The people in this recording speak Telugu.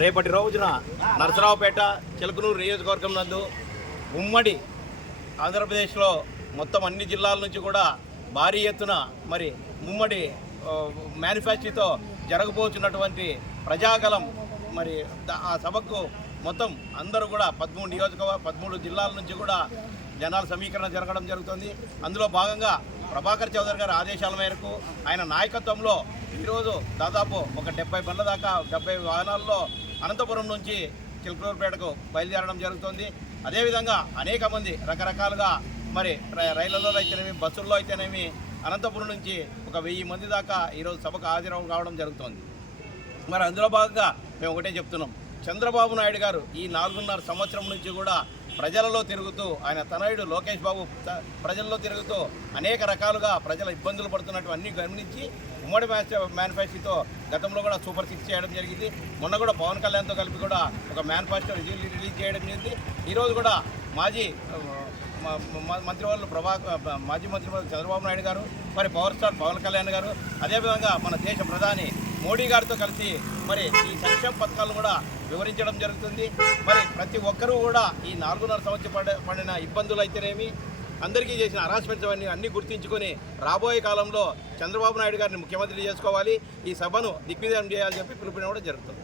రేపటి రోజున నరసరావుపేట చిలకనూరు నియోజకవర్గం నందు ఉమ్మడి ఆంధ్రప్రదేశ్లో మొత్తం అన్ని జిల్లాల నుంచి కూడా భారీ ఎత్తున మరి ఉమ్మడి మ్యానుఫ్యాక్చరీతో మేనిఫెస్టోతో జరగబోతున్నటువంటి ప్రజాగలం మరి ఆ సభకు మొత్తం అందరూ కూడా పదమూడు నియోజకవర్గ పదమూడు జిల్లాల నుంచి కూడా జనాల సమీకరణ జరగడం జరుగుతుంది. అందులో భాగంగా ప్రభాకర్ చౌదరి గారి ఆదేశాల మేరకు ఆయన నాయకత్వంలో ఈరోజు దాదాపు ఒక డెబ్బై బండ్ల దాకా డెబ్బై వాహనాల్లో అనంతపురం నుంచి చిలకలూరుపేటకు బయలుదేరడం జరుగుతుంది. అదేవిధంగా అనేక మంది రకరకాలుగా మరి రైళ్ళలో అయితేనేమి బస్సుల్లో అయితేనేమి అనంతపురం నుంచి ఒక వెయ్యి మంది దాకా ఈరోజు సభకు హాజరు కావడం జరుగుతోంది. మరి అందులో భాగంగా మేము ఒకటే చెప్తున్నాం. చంద్రబాబు నాయుడు గారు ఈ నాలుగున్నర సంవత్సరం నుంచి కూడా ప్రజలలో తిరుగుతూ ఆయన తనయుడు లోకేష్ బాబు ప్రజల్లో తిరుగుతూ అనేక రకాలుగా ప్రజల ఇబ్బందులు పడుతున్నట్టు అన్నీ గమనించి ఉమ్మడి మేనిఫెస్టోతో గతంలో కూడా సూపర్ సిక్స్ చేయడం జరిగింది. మొన్న కూడా పవన్ కళ్యాణ్తో కలిపి కూడా ఒక మేనిఫెస్టో రిలీజ్ రిలీజ్ చేయడం జరిగింది. ఈరోజు కూడా మాజీ ఆ, మంత్రివర్యులు ప్రభా మాజీ మంత్రివర్యులు చంద్రబాబు నాయుడు గారు మరి పవర్ స్టార్ పవన్ కళ్యాణ్ గారు అదేవిధంగా మన దేశ ప్రధాని మోడీ గారితో కలిసి మరి ఈ సంక్షేమ పథకాలు కూడా వివరించడం జరుగుతుంది. మరి ప్రతి ఒక్కరూ కూడా ఈ నాలుగున్నర సంవత్సరం పడ పడిన ఇబ్బందులు అయితేనేమి అందరికీ చేసిన అరాస్మెంట్స్ అవన్నీ అన్నీ గుర్తించుకొని రాబోయే కాలంలో చంద్రబాబు నాయుడు గారిని ముఖ్యమంత్రి చేసుకోవాలి. ఈ సభను దిగ్విజయం చేయాలని చెప్పి పిలుపునివ్వడం జరుగుతుంది.